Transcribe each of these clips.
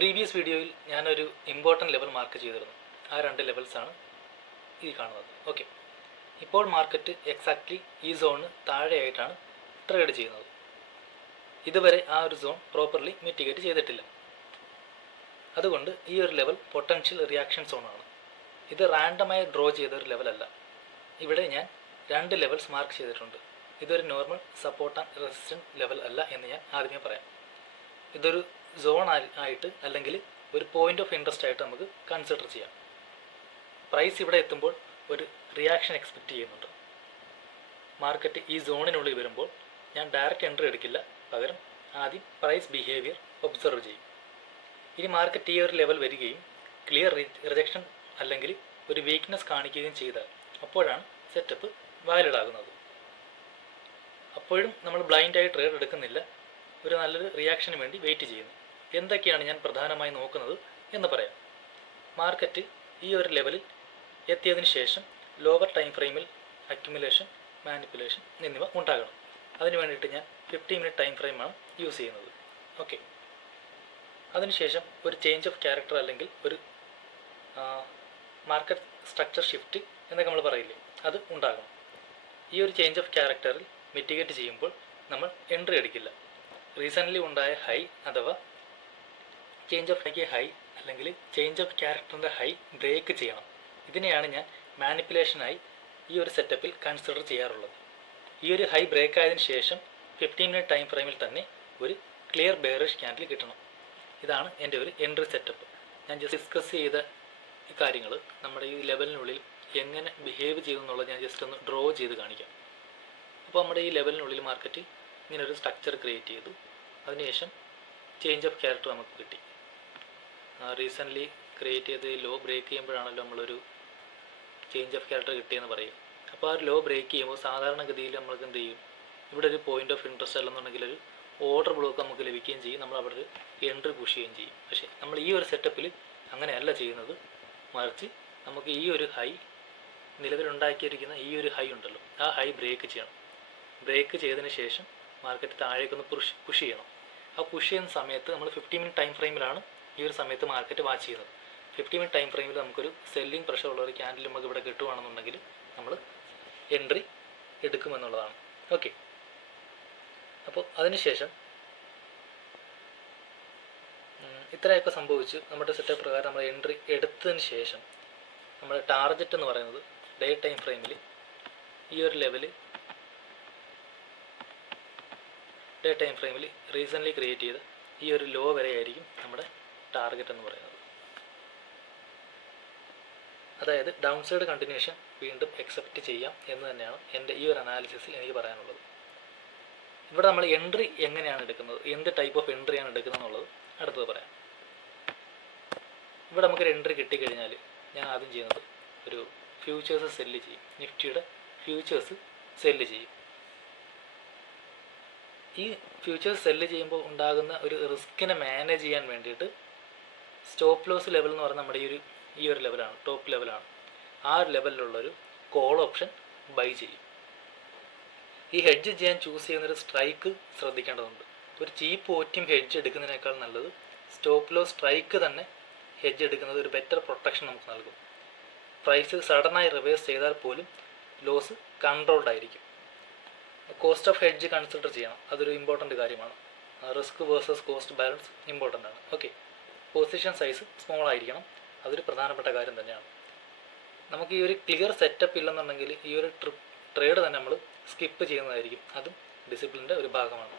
Previous വീഡിയോയിൽ ഞാനൊരു important level mark ചെയ്തിരുന്നു. ആ രണ്ട് ലെവൽസാണ് ഈ കാണുന്നത്. ഓക്കെ, ഇപ്പോൾ മാർക്കറ്റ് എക്സാക്ട്ലി ഈ സോണിന് താഴെയായിട്ടാണ് ട്രേഡ് ചെയ്യുന്നത്. ഇതുവരെ ആ ഒരു സോൺ പ്രോപ്പർലി മിറ്റിഗേറ്റ് ചെയ്തിട്ടില്ല. അതുകൊണ്ട് ഈ ഒരു ലെവൽ പൊട്ടൻഷ്യൽ റിയാക്ഷൻ സോണാണ്. ഇത് റാൻഡമായി ഡ്രോ ചെയ്ത ഒരു ലെവലല്ല. ഇവിടെ ഞാൻ രണ്ട് ലെവൽസ് മാർക്ക് ചെയ്തിട്ടുണ്ട്. ഇതൊരു normal support and resistance level അല്ല എന്ന് ഞാൻ ആദ്യമേ പറയാം. ഇതൊരു സോൺ ആയിട്ട് അല്ലെങ്കിൽ ഒരു പോയിന്റ് ഓഫ് ഇൻട്രസ്റ്റ് ആയിട്ട് നമുക്ക് കൺസിഡർ ചെയ്യാം. പ്രൈസ് ഇവിടെ എത്തുമ്പോൾ ഒരു റിയാക്ഷൻ എക്സ്പെക്റ്റ് ചെയ്യുന്നുണ്ട്. മാർക്കറ്റ് ഈ സോണിനുള്ളിൽ വരുമ്പോൾ ഞാൻ ഡയറക്റ്റ് എൻട്രി എടുക്കില്ല, പകരം ആദ്യം പ്രൈസ് ബിഹേവിയർ ഒബ്സർവ് ചെയ്യും. ഇനി മാർക്കറ്റ് ഈ ഒരു ലെവൽ വരികയും ക്ലിയർ റിജക്ഷൻ അല്ലെങ്കിൽ ഒരു വീക്ക്നെസ് കാണിക്കുകയും ചെയ്താൽ അപ്പോഴാണ് സെറ്റപ്പ് വാലിഡ് ആകുന്നത്. അപ്പോഴും നമ്മൾ ബ്ലൈൻഡായി ട്രേഡ് എടുക്കുന്നില്ല, ഒരു നല്ലൊരു റിയാക്ഷന് വേണ്ടി വെയിറ്റ് ചെയ്യുന്നു. എന്തൊക്കെയാണ് ഞാൻ പ്രധാനമായി നോക്കുന്നത് എന്ന് പറയാം. മാർക്കറ്റ് ഈ ഒരു ലെവലിൽ എത്തിയതിനു ശേഷം ലോവർ ടൈം ഫ്രെയിമിൽ അക്യുമുലേഷൻ, മാനിപ്പുലേഷൻ എന്നിവ ഉണ്ടാകണം. അതിന് വേണ്ടിയിട്ട് ഞാൻ 50 മിനിറ്റ് ടൈം ഫ്രെയിമാണ് യൂസ് ചെയ്യുന്നത്. ഓക്കെ, അതിനുശേഷം ഒരു ചേഞ്ച് ഓഫ് ക്യാരക്ടർ അല്ലെങ്കിൽ ഒരു മാർക്കറ്റ് സ്ട്രക്ചർ ഷിഫ്റ്റ് എന്നൊക്കെ നമ്മൾ പറയില്ലേ, അത് ഉണ്ടാകണം. ഈ ഒരു ചേഞ്ച് ഓഫ് ക്യാരക്ടറിൽ മിറ്റിഗേറ്റ് ചെയ്യുമ്പോൾ നമ്മൾ എൻട്രി എടുക്കില്ല. റീസെൻ്റ്ലി ഉണ്ടായ ഹൈ അഥവാ ചേഞ്ച് ഓഫ് ഹൈ അല്ലെങ്കിൽ ചേഞ്ച് ഓഫ് ക്യാരക്ടറിൻ്റെ ഹൈ ബ്രേക്ക് ചെയ്യണം. ഇതിനെയാണ് ഞാൻ മാനിപ്പുലേഷനായി ഈ ഒരു സെറ്റപ്പിൽ കൺസിഡർ ചെയ്യാറുള്ളത്. ഈ ഒരു ഹൈ ബ്രേക്ക് ആയതിനു ശേഷം 15 മിനിറ്റ് ടൈം ഫ്രെയിമിൽ തന്നെ ഒരു ക്ലിയർ ബെയറിഷ് ക്യാൻഡിൽ കിട്ടണം. ഇതാണ് എൻ്റെ ഒരു എൻട്രി സെറ്റപ്പ്. ഞാൻ ജസ്റ്റ് ഡിസ്കസ് ചെയ്ത ഈ കാര്യങ്ങൾ നമ്മുടെ ഈ ലെവലിനുള്ളിൽ എങ്ങനെ ബിഹേവ് ചെയ്തു എന്നുള്ളത് ഞാൻ ജസ്റ്റ് ഒന്ന് ഡ്രോ ചെയ്ത് കാണിക്കാം. അപ്പോൾ നമ്മുടെ ഈ ലെവലിനുള്ളിൽ മാർക്കറ്റ് ഇങ്ങനെ ഒരു സ്ട്രക്ചർ ക്രിയേറ്റ് ചെയ്തു. അതിനുശേഷം ചേഞ്ച് ഓഫ് ക്യാരക്ടർ നമുക്ക് കിട്ടി. റീസെൻ്റ്ലി ക്രിയേറ്റ് ചെയ്ത് ലോ ബ്രേക്ക് ചെയ്യുമ്പോഴാണല്ലോ നമ്മളൊരു ചേഞ്ച് ഓഫ് ക്യാരക്ടർ കിട്ടിയെന്ന് പറയും. അപ്പോൾ ആ ഒരു ലോ ബ്രേക്ക് ചെയ്യുമ്പോൾ സാധാരണഗതിയിൽ നമ്മൾക്ക് എന്ത് ചെയ്യും, ഇവിടെ ഒരു പോയിന്റ് ഓഫ് ഇൻട്രസ്റ്റ് അല്ലെന്നുണ്ടെങ്കിൽ ഒരു ഓർഡർ ബ്ലോക്ക് നമുക്ക് ലഭിക്കുകയും ചെയ്യും, നമ്മൾ അവിടെ ഒരു എൻട്രി പുഷ് ചെയ്യുകയും ചെയ്യും. പക്ഷേ നമ്മൾ ഈ ഒരു സെറ്റപ്പിൽ അങ്ങനെയല്ല ചെയ്യുന്നത്. മറിച്ച് നമുക്ക് ഈ ഒരു ഹൈ, നിലവിലുണ്ടാക്കിയിരിക്കുന്ന ഈ ഒരു ഹൈ ഉണ്ടല്ലോ, ആ ഹൈ ബ്രേക്ക് ചെയ്യണം. ബ്രേക്ക് ചെയ്തതിന് ശേഷം മാർക്കറ്റ് താഴേക്കൊന്ന് പുഷ് ചെയ്യണം. ആ പുഷ് ചെയ്യുന്ന സമയത്ത് നമ്മൾ 50 മിനിറ്റ് ടൈം ഫ്രെയിമിലാണ് ഈ ഒരു സമയത്ത് മാർക്കറ്റ് വാച്ച് ചെയ്യുന്നത്. 50 മിനിറ്റ് ടൈം ഫ്രെയിമിൽ നമുക്കൊരു സെല്ലിംഗ് പ്രഷർ ഉള്ള ഒരു ക്യാൻഡിൽ നമുക്ക് ഇവിടെ കിട്ടുകയാണെന്നുണ്ടെങ്കിൽ നമ്മൾ എൻട്രി എടുക്കുമെന്നുള്ളതാണ്. ഓക്കെ, അപ്പോൾ അതിനുശേഷം ഇത്രയൊക്കെ സംഭവിച്ചു. നമ്മുടെ സെറ്റപ്പ് പ്രകാരം നമ്മൾ എൻട്രി എടുത്തതിന് ശേഷം നമ്മുടെ ടാർഗറ്റ് എന്ന് പറയുന്നത് ഡേ ടൈം ഫ്രെയിമിൽ ഈ ഒരു ലെവൽ ഡേ ടൈം ഫ്രെയിമിൽ റീസെൻ്റ്ലി ക്രിയേറ്റ് ചെയ്ത ഈ ഒരു ലോ വരെ ആയിരിക്കും നമ്മുടെ ടാർഗറ്റ് എന്ന് പറയുന്നത്. അതായത് ഡൗൺ സൈഡ് കണ്ടിന്യൂഷൻ വീണ്ടും എക്സെപ്റ്റ് ചെയ്യാം എന്ന് തന്നെയാണ് എൻ്റെ ഈ ഒരു അനാലിസിസിൽ എനിക്ക് പറയാനുള്ളത്. ഇവിടെ നമ്മൾ എൻട്രി എങ്ങനെയാണ് എടുക്കുന്നത്, എന്ത് ടൈപ്പ് ഓഫ് എൻട്രിയാണ് എടുക്കുന്നത് എന്നുള്ളത് അടുത്തത് പറയാം. ഇവിടെ നമുക്കൊരു എൻട്രി കിട്ടിക്കഴിഞ്ഞാൽ ഞാൻ ആദ്യം ചെയ്യുന്നത് ഒരു ഫ്യൂച്ചേഴ്സ് സെല്ല് ചെയ്യും. നിഫ്റ്റിയുടെ ഫ്യൂച്ചേഴ്സ് സെല്ല് ചെയ്യും. ഈ ഫ്യൂച്ചേഴ്സ് സെല്ല് ചെയ്യുമ്പോൾ ഉണ്ടാകുന്ന ഒരു റിസ്കിനെ മാനേജ് ചെയ്യാൻ വേണ്ടിയിട്ട് സ്റ്റോപ്പ് ലോസ് ലെവൽ എന്ന് പറഞ്ഞാൽ നമ്മുടെ ഈ ഒരു ലെവലാണ്, ടോപ്പ് ലെവലാണ്. ആ ഒരു ലെവലിലുള്ളൊരു കോൾ ഓപ്ഷൻ ബൈ ചെയ്യും. ഈ ഹെഡ്ജ് ചെയ്യാൻ ചൂസ് ചെയ്യുന്നൊരു സ്ട്രൈക്ക് ശ്രദ്ധിക്കേണ്ടതുണ്ട്. ഒരു ചീപ്പ് ഓറ്റിയം ഹെഡ്ജ് എടുക്കുന്നതിനേക്കാൾ നല്ലത് സ്റ്റോപ്പ് ലോസ് സ്ട്രൈക്ക് തന്നെ ഹെഡ്ജ് എടുക്കുന്നത് ഒരു ബെറ്റർ പ്രൊട്ടക്ഷൻ നമുക്ക് നൽകും. പ്രൈസ് സഡനായി റിവേഴ്സ് ചെയ്താൽ പോലും ലോസ് കൺട്രോൾഡ് ആയിരിക്കും. കോസ്റ്റ് ഓഫ് ഹെഡ്ജ് കൺസിഡർ ചെയ്യണം, അതൊരു ഇമ്പോർട്ടൻ്റ് കാര്യമാണ്. Risk versus cost balance important ആണ്. ഓക്കെ, പൊസിഷൻ സൈസ് സ്മോൾ ആയിരിക്കണം, അതൊരു പ്രധാനപ്പെട്ട കാര്യം തന്നെയാണ്. നമുക്ക് ഈ ഒരു ക്ലിയർ സെറ്റപ്പ് ഇല്ലെന്നുണ്ടെങ്കിൽ ഈ ഒരു ട്രേഡ് തന്നെ നമ്മൾ സ്കിപ്പ് ചെയ്യുന്നതായിരിക്കും. അതും ഡിസിപ്ലിൻ്റെ ഒരു ഭാഗമാണ്.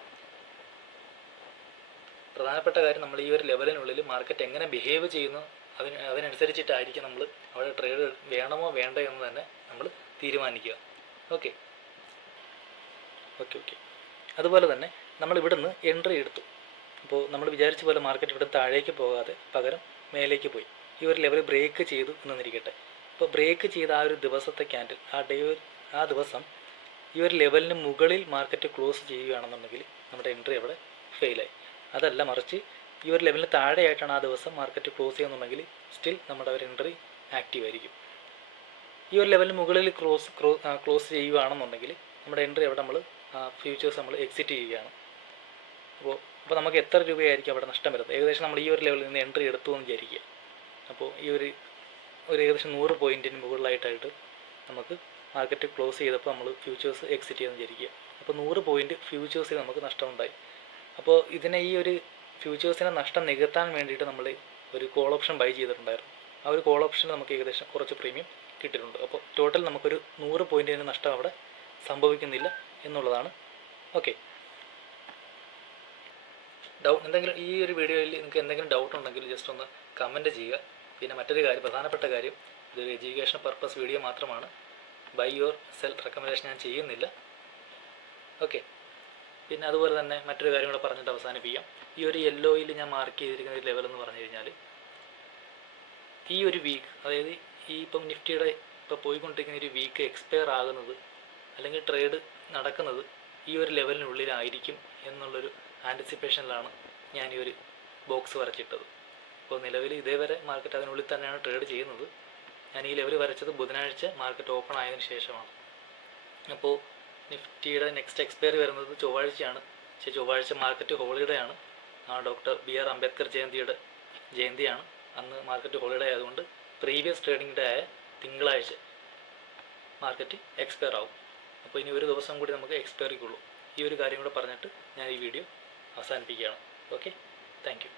പ്രധാനപ്പെട്ട കാര്യം നമ്മൾ ഈ ഒരു ലെവലിനുള്ളിൽ മാർക്കറ്റ് എങ്ങനെ ബിഹേവ് ചെയ്യുന്നു അതിനനുസരിച്ചിട്ടായിരിക്കും നമ്മൾ അവിടെ ട്രേഡ് വേണമോ വേണ്ടോ എന്ന് തന്നെ നമ്മൾ തീരുമാനിക്കുക. ഓക്കെ, അതുപോലെ തന്നെ നമ്മൾ ഇവിടുന്ന് എൻട്രി എടുത്തു. അപ്പോൾ നമ്മൾ വിചാരിച്ച പോലെ മാർക്കറ്റ് ഇവിടെ താഴേക്ക് പോകാതെ പകരം മേലേക്ക് പോയി. ഈ ഒരു ലെവൽ ബ്രേക്ക് ചെയ്തു എന്നിരിക്കട്ടെ. അപ്പോൾ ബ്രേക്ക് ചെയ്ത ആ ഒരു ദിവസത്തെ ക്യാൻഡിൽ, ആ ദിവസം ഈ ഒരു ലെവലിന് മുകളിൽ മാർക്കറ്റ് ക്ലോസ് ചെയ്യുകയാണെന്നുണ്ടെങ്കിൽ നമ്മുടെ എൻട്രി അവിടെ ഫെയിലായി. അതല്ല, മറിച്ച് ഈ ഒരു ലെവലിന് താഴെയായിട്ടാണ് ആ ദിവസം മാർക്കറ്റ് ക്ലോസ് ചെയ്യുന്നുണ്ടെങ്കിൽ സ്റ്റിൽ നമ്മുടെ ഒരു എൻട്രി ആക്റ്റീവ് ആയിരിക്കും. ഈ ഒരു ലെവലിന് മുകളിൽ ക്ലോസ് ചെയ്യുകയാണെന്നുണ്ടെങ്കിൽ നമ്മുടെ എൻട്രി അവിടെ നമ്മൾ ഫ്യൂച്ചേഴ്സ് നമ്മൾ എക്സിറ്റ് ചെയ്യുകയാണ്. അപ്പോൾ അപ്പോൾ നമുക്ക് എത്ര രൂപയായിരിക്കും അവിടെ നഷ്ടം വരുന്നത്? ഏകദേശം നമ്മൾ ഈ ഒരു ലെവലിൽ നിന്ന് എൻട്രി എടുത്തു എന്ന് വിചാരിക്കുക. അപ്പോൾ ഈ ഒരു ഏകദേശം 100 പോയിൻറ്റിന് മുകളിലായിട്ടായിട്ട് നമുക്ക് മാർക്കറ്റ് ക്ലോസ് ചെയ്തപ്പോൾ നമ്മൾ ഫ്യൂച്ചേഴ്സ് എക്സിറ്റ് ചെയ്യാൻ വിചാരിക്കുക. അപ്പോൾ 100 പോയിൻറ്റ് ഫ്യൂച്ചേഴ്സിൽ നമുക്ക് നഷ്ടമുണ്ടായി. അപ്പോൾ ഈ ഒരു ഫ്യൂച്ചേഴ്സിനെ നഷ്ടം നികത്താൻ വേണ്ടിയിട്ട് നമ്മൾ ഒരു കോൾ ഓപ്ഷൻ ബൈ ചെയ്തിട്ടുണ്ടായിരുന്നു. ആ ഒരു കോൾ ഓപ്ഷന് നമുക്ക് ഏകദേശം കുറച്ച് പ്രീമിയം കിട്ടിയിട്ടുണ്ട്. അപ്പോൾ ടോട്ടൽ നമുക്കൊരു 100 പോയിൻറ്റിന് നഷ്ടം അവിടെ സംഭവിക്കുന്നില്ല എന്നുള്ളതാണ്. ഓക്കെ, എന്തെങ്കിലും ഈ ഒരു വീഡിയോയിൽ നിങ്ങൾക്ക് എന്തെങ്കിലും ഡൗട്ട് ഉണ്ടെങ്കിൽ ജസ്റ്റ് ഒന്ന് കമൻറ്റ് ചെയ്യുക. പിന്നെ മറ്റൊരു കാര്യം, പ്രധാനപ്പെട്ട കാര്യം, ഇതൊരു എഡ്യൂക്കേഷൻ പർപ്പസ് വീഡിയോ മാത്രമാണ്. ബൈ യുവർ സെൽ റെക്കമെൻഡേഷൻ ഞാൻ ചെയ്യുന്നില്ല. ഓക്കെ, പിന്നെ അതുപോലെ തന്നെ മറ്റൊരു കാര്യം കൂടെ പറഞ്ഞിട്ട് അവസാനിപ്പിക്കാം. ഈ ഒരു യെല്ലോയിൽ ഞാൻ മാർക്ക് ചെയ്തിരിക്കുന്ന ഒരു ലെവൽ എന്ന് പറഞ്ഞു കഴിഞ്ഞാൽ ഈ ഒരു വീക്ക്, അതായത് ഇപ്പം നിഫ്റ്റിയുടെ ഇപ്പോൾ പോയിക്കൊണ്ടിരിക്കുന്ന ഒരു വീക്ക് എക്സ്പയർ ആകുന്നത് അല്ലെങ്കിൽ ട്രേഡ് നടക്കുന്നത് ഈ ഒരു ലെവലിനുള്ളിലായിരിക്കും എന്നുള്ളൊരു ആൻറ്റിസിപ്പേഷനിലാണ് ഞാൻ ഈ ഒരു ബോക്സ് വരച്ചിട്ടത്. അപ്പോൾ നിലവിൽ ഇതേവരെ മാർക്കറ്റ് അതിനുള്ളിൽ തന്നെയാണ് ട്രേഡ് ചെയ്യുന്നത്. ഞാൻ ഈ ലെവൽ വരച്ചത് ബുധനാഴ്ച മാർക്കറ്റ് ഓപ്പൺ ആയതിനു ശേഷമാണ്. അപ്പോൾ നിഫ്റ്റിയുടെ നെക്സ്റ്റ് എക്സ്പയറി വരുന്നത് ചൊവ്വാഴ്ചയാണ്. പക്ഷേ ചൊവ്വാഴ്ച മാർക്കറ്റ് ഹോളിഡേ ആണ്. ഡോക്ടർ BR അംബേദ്കർ ജയന്തിയാണ്. അന്ന് മാർക്കറ്റ് ഹോളിഡേ ആയതുകൊണ്ട് പ്രീവിയസ് ട്രേഡിംഗ് ഡേ ആയ തിങ്കളാഴ്ച മാർക്കറ്റ് എക്സ്പയർ ആവും. അപ്പോൾ ഇനി ഒരു ദിവസം കൂടി നമുക്ക് എക്സ്പയറിക്കുള്ളൂ. ഈ ഒരു കാര്യം കൂടെ പറഞ്ഞിട്ട് ഞാൻ ഈ വീഡിയോ അവസാനിപ്പിക്കുകയാണ്. Okay, thank you.